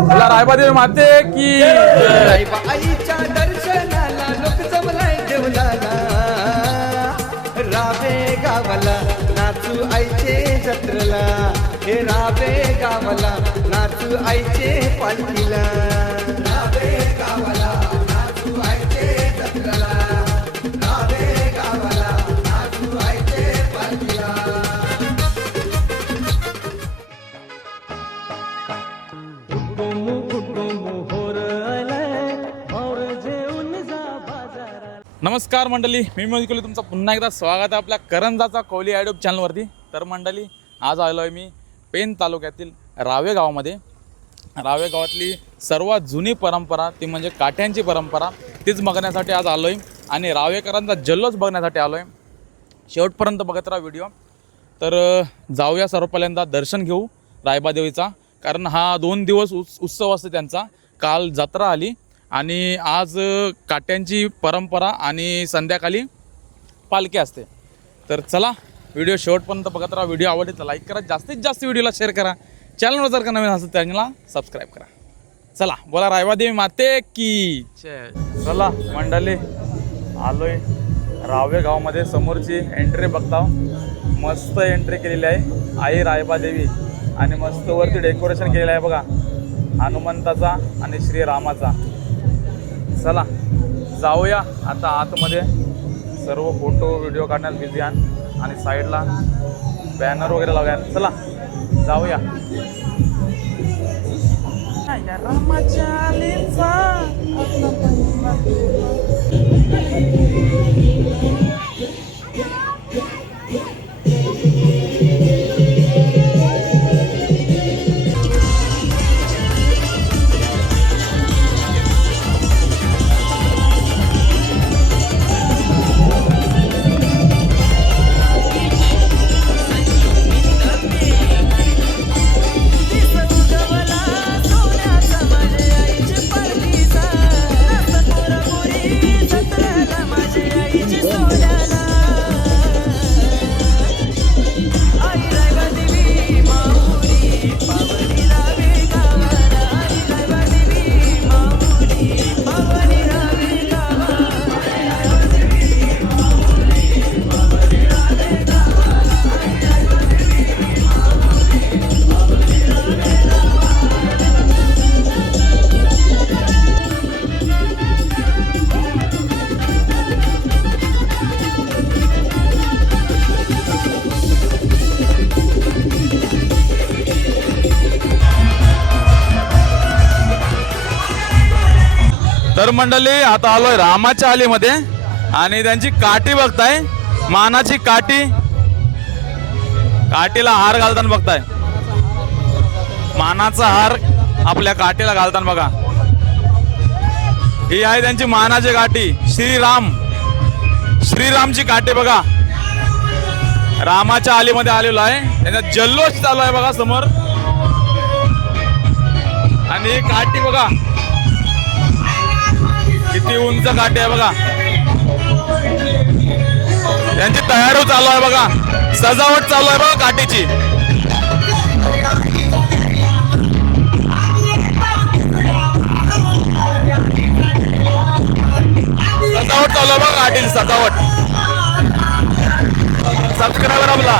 बोला रायबादेवी माते की रायबा आईच्या दर्शनाला लोक जमलाय देवलाला राबे गावाला नाचू आईचे जत्रेला हे राबे गावाला नाचू आईचे पालखीला राबे गावाला नाचू आईचे जत्रेला राबे गावाला नाचू आईचे पालखीला नमस्कार मंडळी, मी मनोज कोहली तुमचं पुन्हा एकदा स्वागत आहे आपल्या करंजाचा कोहली यूट्यूब चॅनलवरती. तर मंडळी, आज आलो आहे मी पेन तालुक्यातील रावे गावामध्ये. रावे गावातली सर्वात जुनी परंपरा ती म्हणजे काठ्यांची परंपरा, तीच बघण्यासाठी आज आलो आहे आणि रावेकरांचा जल्लोष बघण्यासाठी आलो आहे. शेवटपर्यंत बघत राहा व्हिडिओ. तर जाऊया सर्व पहिल्यांदा दर्शन घेऊ रायबादेवीचा, कारण हा 2 दिवस उत्सव असतो त्यांचा. काल जत्रा आली आणि आज काट्यांची परंपरा आणि संध्याकाळी पालखी असते. तर चला व्हिडिओ शेवटपर्यंत बघत राहा. व्हिडिओ आवडली तर लाईक करा, जास्तीत जास्त व्हिडिओला शेअर करा. चॅनलवर जर का नवीन असेल चॅनलला सबस्क्राईब करा. चला बोला रायबादेवी माते की जय. चला मंडळी, आलोय रावे गावामध्ये. समोरची एंट्री बघता, मस्त एंट्री केलेली आहे आई रायबादेवी आणि मस्त वरती डेकोरेशन केलेलं आहे बघा, हनुमंताचा आणि श्रीरामाचा. चला जाऊया आता आतमध्ये. सर्व फोटो व्हिडिओ काढण्यात बिझी आहे आणि साईडला बॅनर वगैरे लावूया. चला जाऊया. तर मंडळी, आता आलोय रामाच्या आलीमध्ये आणि त्यांची काठी बघताय, मानाची काठी. काठीला हार घालताना बघताय, मानाचा हार आपल्या काठीला घालताना बघा. ही आहे त्यांची मानाची काठी. श्रीरामची काठी बघा. रामाच्या आलीमध्ये आलेलो आहे, त्यांचा जल्लोष चालू आहे बघा समोर. आणि ही काठी बघा किती उंच काठी आहे बघा. त्यांची तयारी चालू आहे बघा, सजावट चालू आहे बघा काठीची. सजावट चालू आहे बघा काठीची सजावट. सबस्क्रायबर आपला.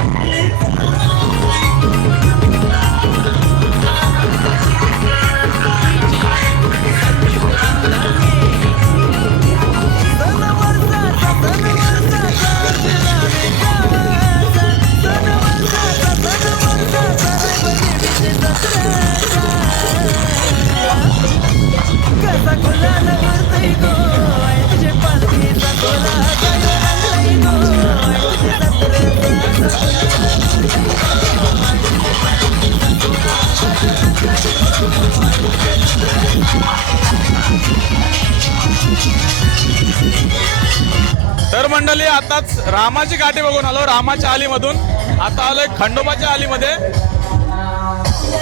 तर मंडळी, आताच रामाची काठी बघून आलो रामाच्या आलीमधून. आता आलोय खंडोबाच्या आलीमध्ये.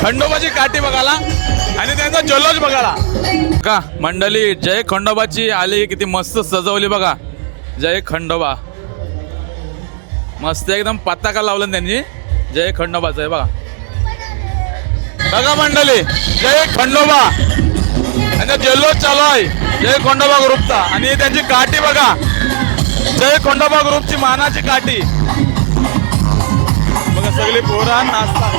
खंडोबाची काठी बघायला आणि त्यांचा जल्लोष बघायला का मंडळी. जय खंडोबाची आली किती मस्त सजवली बघा. जय खंडोबा, मस्त एकदम पताका लावलं त्यांनी. जय खंडोबाचं आहे बघा. बघा मंडळी, जय खंडोबा यांचा जल्लोष चालू आहे जय खंडोबा ग्रुपचा. आणि त्यांची काठी बघा, जय खंडोबा ग्रुपची मानाची काठी बघा. सगळी पोरं नाचतात.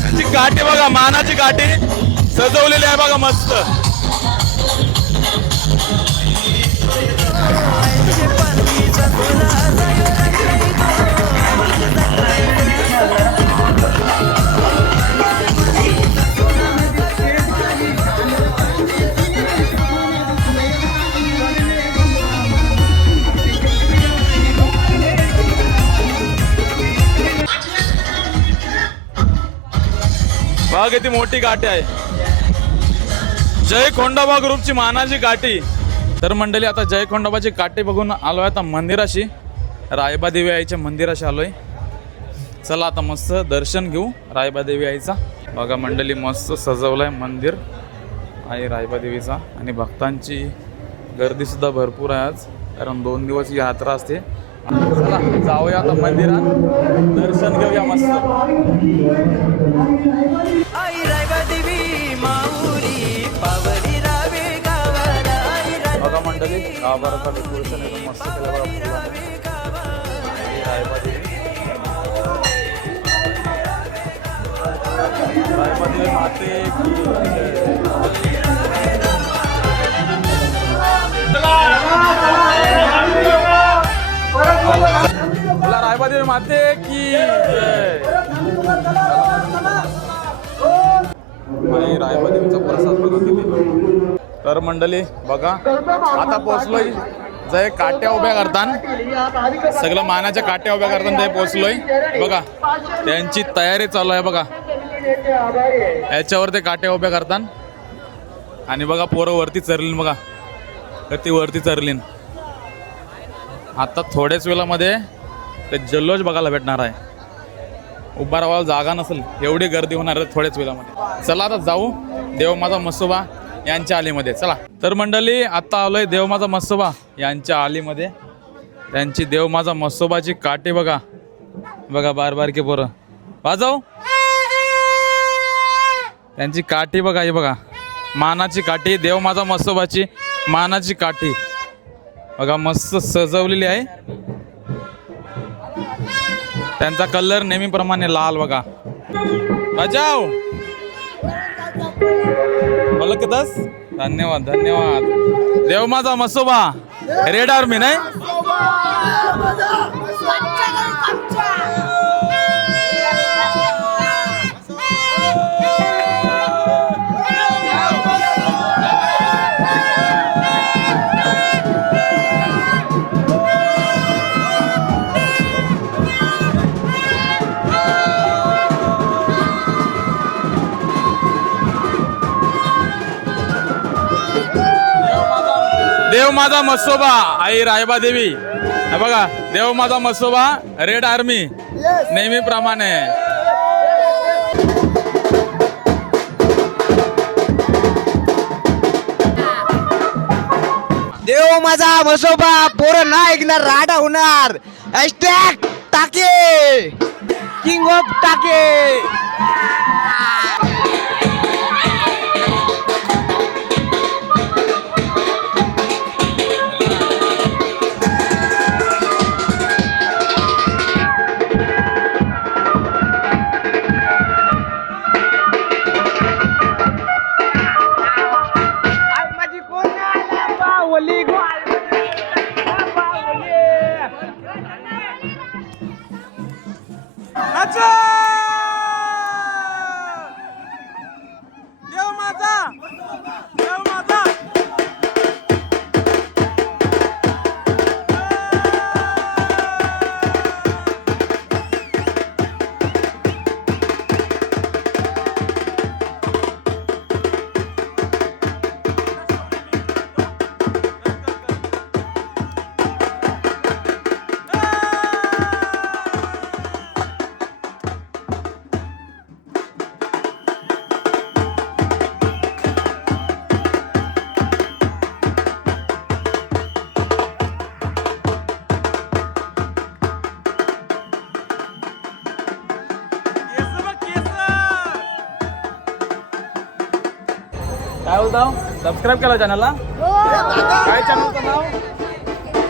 त्यांची काठी बघा, मानाची काठी सजवलेली आहे बघा मस्त. बघा किती मोठी काठी आहे, जय खंडोबा ग्रुपची मानाची काठी. तर मंडळी आता जय खंडोबाची काठी बघून आलोय आता मंदिराशी, रायबा देवी आईच्या मंदिराशी आलोय. चला आता मस्त दर्शन घेऊ रायबा देवी आईचा. बघा मंडळी मस्त सजवलंय मंदिर आई रायबा देवीचा. आणि भक्तांची गर्दी सुद्धा भरपूर आहे आज, कारण 2 दिवस ही यात्रा असते. चला जाऊया आता मंदिरात, दर्शन घेऊया मस्त. आई रायबा देवी माऊली पावली रावे गावाला. बघा मंडळी गाभाराचा डेकोरेशन एकदम मस्त केलं बघा फुलाने. रायबा देवी, रायबा देवी माते की जय. बोला रायबा देवी माते की जय. आणि रायबा देवीचा प्रसाद बघा किती. तर मंडळी बघा आता पोहोचलोय जय काट्या उभ्या करताना, सगळं मानाच्या काट्या उभ्या करताना ते पोहोचलोय बघा. त्यांची तयारी चालू आहे बघा, याच्यावर ते काट्या उभ्या करताना. आणि बघा पोरं वरती चरलीन बघा, ती वरती चरलीन. आता थोड्याच वेळामध्ये ते जल्लोष बघायला भेटणार आहे. उभा राहायला जागा नसेल एवढी गर्दी होणार आहे थोड्याच वेळामध्ये. चला आता जाऊ देवमाता म्हसोबा यांच्या आलीमध्ये. चला तर मंडळी आता आलोय देवमाता म्हसोबा यांच्या आलीमध्ये. त्यांची देवमाता म्हसोबाची काठी बघा, बघा बारबारकी पोरं वाजव. त्यांची काठी बघा, ही बघा मानाची काठी, देवमाता म्हसोबाची मानाची काठी बघा मस्त सजवलेली आहे. त्यांचा कलर नेहमीप्रमाणे लाल बघा. बजाव ओळखतस. धन्यवाद धन्यवाद. देवमाता म्हसोबा रेड आर्मी नाही. देवमाता म्हसोबा आई रायबा देवी हे बघा. देवमाता म्हसोबा रेड आर्मी नेहमीप्रमाणे. देव माझा म्हसोबा पोरं ना ऐकणार राडा होणार. हॅशटॅग टाके किंग ऑफ टाके. काय बोलता सबस्क्राईब केला चॅनलला काय चॅनलचं नाव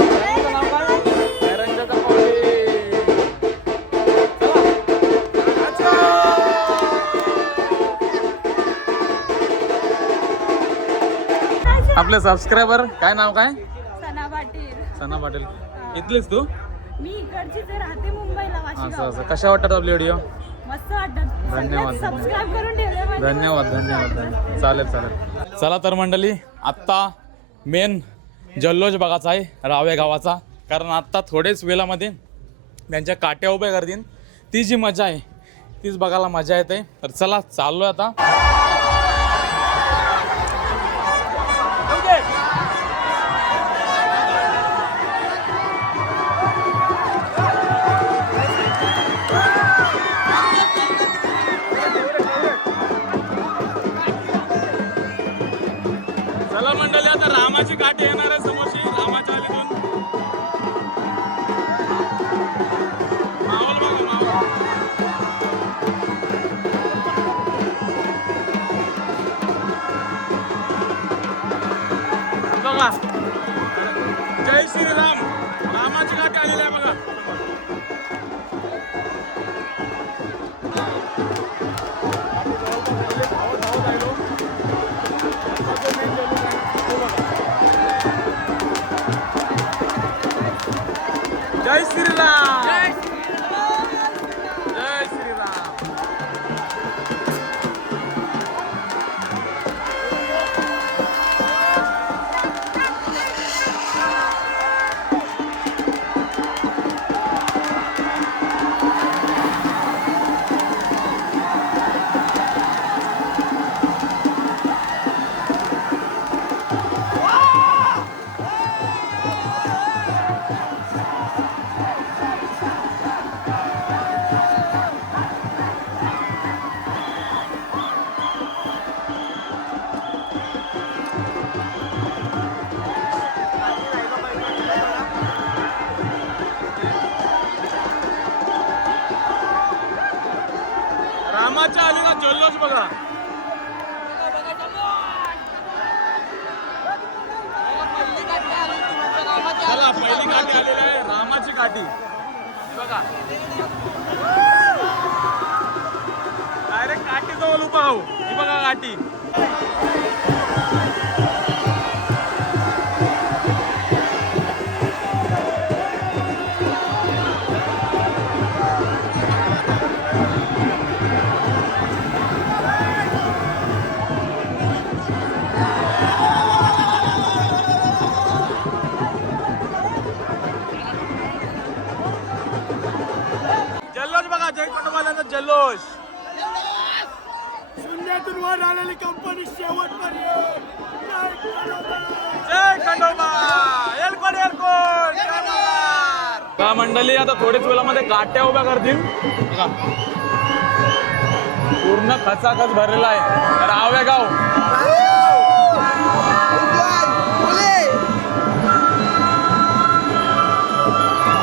चॅनलचं नाव काय करंजाचा कौली. चला. आपले सबस्क्रायबर काय नाव काय सना पाटील. सना पाटील इथलीच तू मी इकडचीच राहते मुंबईला असं वाशिगाव. असं कशा वाटतात आपले व्हिडिओ मस्त वाटत. धन्यवाद. सबस्क्राईब करून ठेवले माझे. धन्यवाद धन्यवाद धन्यवाद चालेल चालेल. चला तर मंडळी आत्ता मेन जल्लोष बघायचा आहे रावे गावाचा, कारण आत्ता थोडेच वेळामध्ये त्यांच्या काट्या उभ्या करतील. ती जी मजा आहे तीच बघायला मजा येते. तर चला चाललोय आता. चला मंडळी आता रामाची काठी येणार आहे समोरची रामाच्या आलीतून. माहोल बघा माहोल. बघा जय श्रीराम रामाची काठी आलेली आहे बघा. जय श्रीराम जय श्रीराम. रामाच्या आलीला जल्लोष बघा. चला पहिली काठी आलेली आहे रामाची काठी. हे बघा डायरेक्ट काठी जवळ उभा आहो. ही बघा काठी. जल्लोष बघा जय खंडोबाल्यांचा जल्लोष. शून्यातून वर आलेली कंपनी शेवटपर्यंत जय खंडोबा एलकोट एलकोट जय मल्हार. का मंडळी आता थोड्याच वेळामध्ये काट्या उभ्या करतील बघा. पूर्ण खचाखच भरलेला आहे रावे गाव.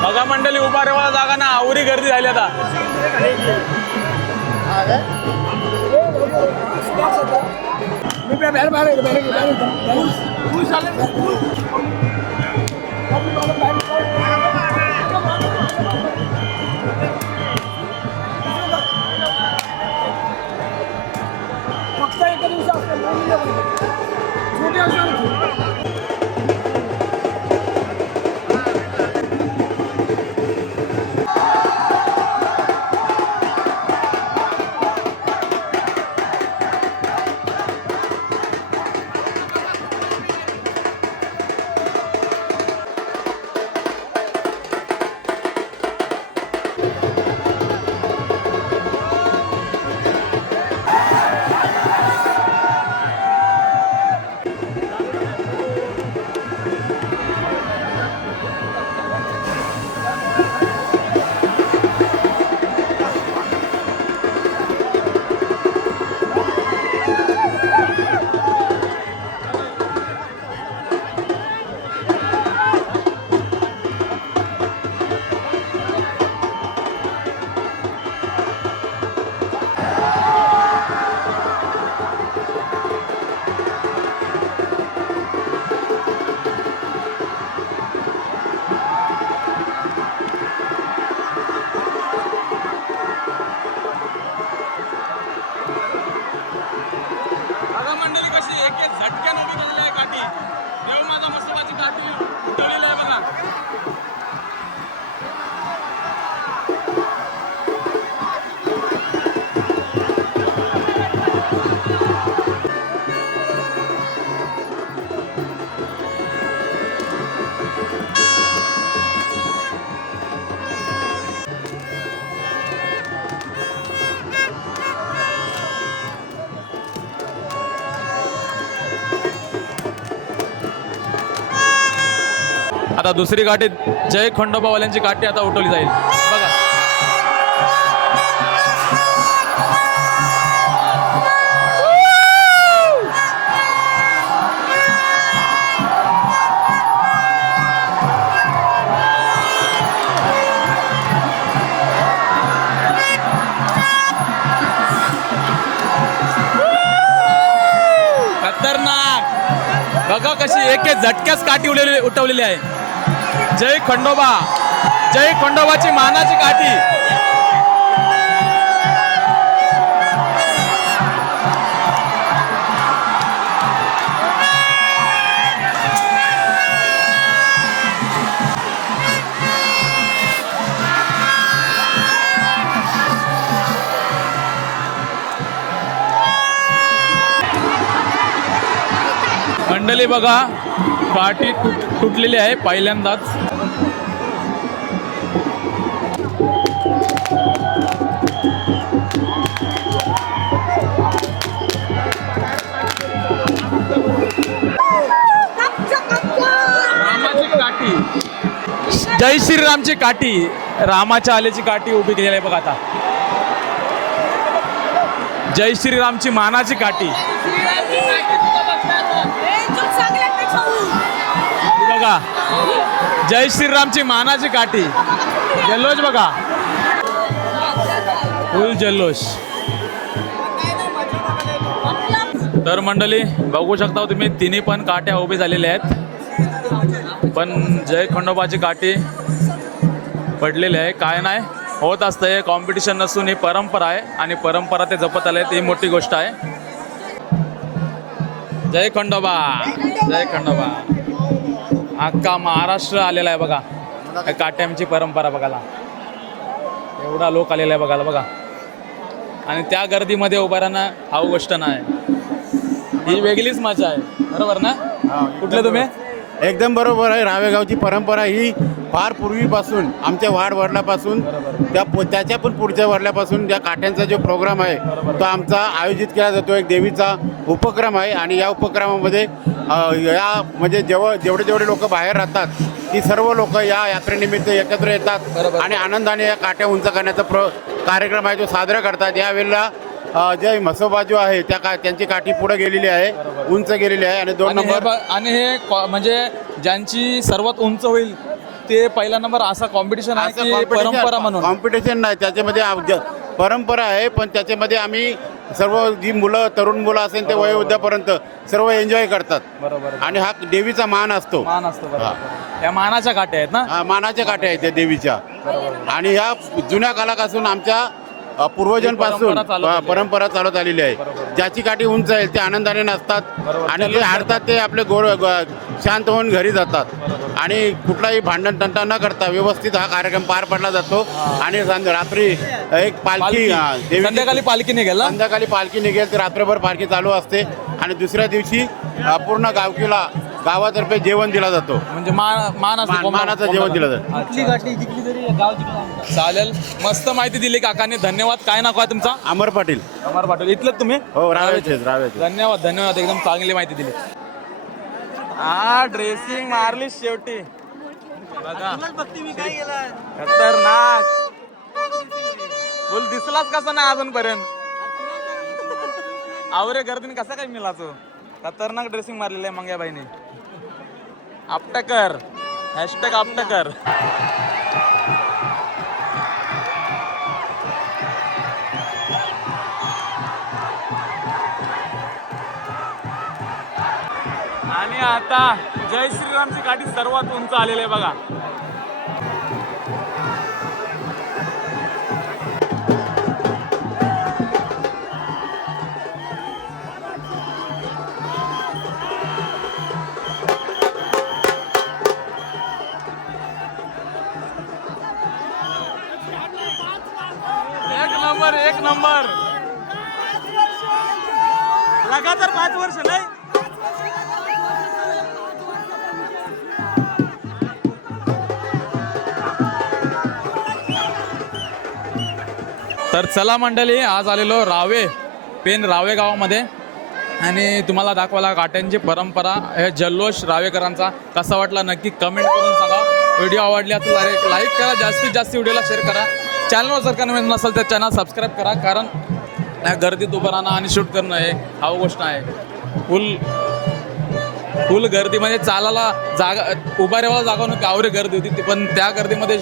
बघा मंडळी उभा रेवाला जागा ना आवरी गर्दी झाली आता. फक्त एका दिवसात छोटे असणार. आता दुसरी काठी जय खंडोबावाल्यांची काठी आता उठवली जाईल बघा. खतरनाक बघा कशी एक एक झटक्याच काठी उठवलेली आहे. जय खंडोबा, जय खंडोबाची मानाची काठी. मंडळी बघा काठी तुटलेली आहे पहिल्यांदाच. रामाची काठी, जय श्रीरामची काठी, रामाच्या आलेची काठी उभी केलेली आहे बघा. आता जय श्रीरामची मानाची काठी बघा. जय श्रीरामची मानाची काठी. जल्लोष बघा, फुल जल्लोष. तर मंडळी बघू शकता तुम्ही तिन्ही पण काठ्या उभे झालेल्या आहेत. पण जय खंडोबाची काठी पडलेली आहे. काय नाही होत असतं, हे कॉम्पिटिशन नसून ही परंपरा आहे आणि परंपरा ते जपत आले ही मोठी गोष्ट आहे. जय खंडोबा, जय खंडोबा. अख्खा महाराष्ट्र आलेला आहे बघा काट्यांची परंपरा बघायला. एवढा लोक आलेला आहे बघायला बघा. आणि त्या गर्दीमध्ये उभा राहणं हा गोष्ट नाही, ही वेगळीच मजा आहे. बरोबर ना? कुठले तुम्ही? एकदम बरोबर आहे. रावेगावची परंपरा ही फार पूर्वीपासून आमच्या वडिलापासून त्याच्या पण पुढच्या वडिलापासून त्या काठ्यांचा जो प्रोग्राम आहे तो आमचा आयोजित केला जातो. एक देवीचा उपक्रम आहे आणि या उपक्रमामध्ये या म्हणजे जेवढे लोक बाहेर राहतात ती सर्व लोक या यात्रेनिमित्त एकत्र येतात आणि आनंदाने या काठ्या उंच करण्याचा कार्यक्रम आहे तो साजरा करतात. यावेळेला जय म्हसोबा जो आहे त्यांची काठी पुढे गेलेली आहे, उंच गेलेली आहे आणि 2 नंबर. आणि हे म्हणजे ज्यांची सर्वात उंच होईल ते पहिला नंबर असा कॉम्पिटिशन आहे की परंपरा म्हणून? कॉम्पिटिशन नाही, त्याच्यामध्ये परंपरा आहे. पण त्याच्यामध्ये आम्ही सर्व जी मुलं तरुण मुलं असेल ते वयोवृद्धापर्यंत सर्व एन्जॉय करतात. बरोबर. आणि हा देवीचा मान असतो. मान असतो बरोबर. या मानाच्या काठ्या आहेत ना? मानाच्या काठ्या आहेत त्या देवीच्या. आणि ह्या जुन्या काळापासून आमच्या पूर्वजांपासून परंपरा चालत आलेली आहे. ज्याची काठी उंच आहे ते आनंदाने नाचतात आणि ते हारतात ते आपले शांत होऊन घरी जातात. आणि कुठलाही भांडण तंटा न करता व्यवस्थित हा कार्यक्रम पार पडला जातो. आणि रात्री एक पालखी संध्याकाळी पालखी निघेल, संध्याकाळी पालखी निघेल, तर रात्रभर पालखी चालू असते. आणि दुसऱ्या दिवशी पूर्ण गावातर्फे जेवण दिला जातो. म्हणजे मानाचं जेवण दिलं जातं. चालेल, मस्त माहिती दिली काकांनी, धन्यवाद. काय नाव आहे तुमचा? अमर पाटील. अमर पाटील. इथलं तुम्ही? हो, रावेचे. धन्यवाद धन्यवाद, एकदम चांगली माहिती दिली. हा ड्रेसिंग मारली शेवटी बघा. खतरनाक. बोल दिसलाच कसा ना अजूनपर्यंत? आवरे गर्दीने कसा काय मिळाला तो? खतरनाक ड्रेसिंग मारलेलं आहे मंग्याबाईने. आपटकर, हॅशटॅग आपटकर. आणि आता जय श्रीरामची काठी सर्वात उंच आलेली आहे बघा. एक नंबर. लगातार 5 वर्ष नाही. तर चला मंडळी, आज आलेलो रावे गावामध्ये. आणि तुम्हाला दाखवायला काट्यांची परंपरा हे जल्लोष रावेकरांचा कसा वाटला नक्की कमेंट करून सांगा. व्हिडिओ आवडली तर लाईक करा, जास्तीत जास्त व्हिडिओला शेअर करा. चॅनलवर जर का नवीन नसेल तर चॅनल सबस्क्राईब करा, कारण या गर्दीत उभं राहणं आणि शूट करणं हे हा गोष्ट आहे. फुल गर्दी म्हणजे चालायला जागा, उभा राहायला जागा नव्हती, गावरी गर्दी होती ती, पण त्या गर्दीमध्ये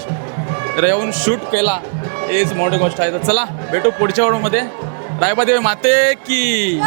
येऊन शूट केला हेच मोठी गोष्ट आहे. तर चला भेटू पुढच्या व्हिडिओमध्ये. रायबादेवी माते की